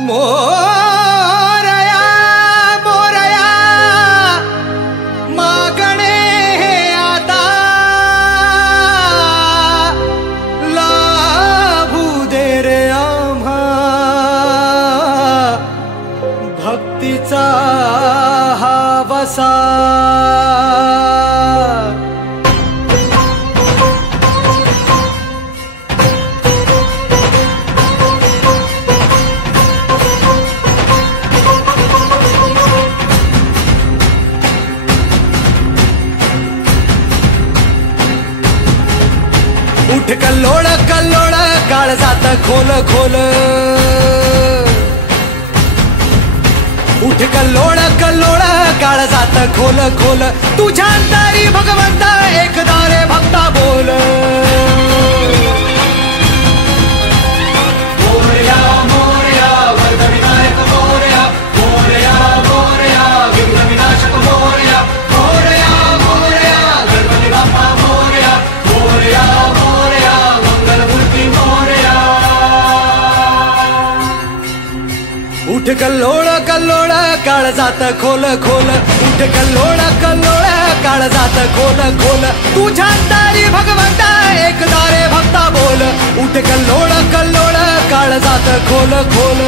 मोरया मोरया मागणे आता लाभू दे रे आम्हा भक्तीचा हा वसा। उठ कल्लोळ कल्लोळ काळजात खोल खोल, उठ कल्लोळ कल्लोळ काळजात खोल खोल, तुझ्या अंतरी भगवंत एकदा रे भक्ता बोल। मोरया मोरया वरदविनायक मोरया, मोरया मोरया विघ्न विनाशक मोरया, मोरया मोरया गणपती बाप्पा मोरया, मोरया मोरया मंगलमूर्ती मोरया। उठ कल्लोळ कल्लोळ काळजात खोल खोल, उठ कल्लोळ कल्लोळ काळजात खोल खोल, तुझ्या अंतरी भगवंत एकदा रे भक्ता बोल। उठ कल्लोळ कल्लोळ काळजात खोल खोल।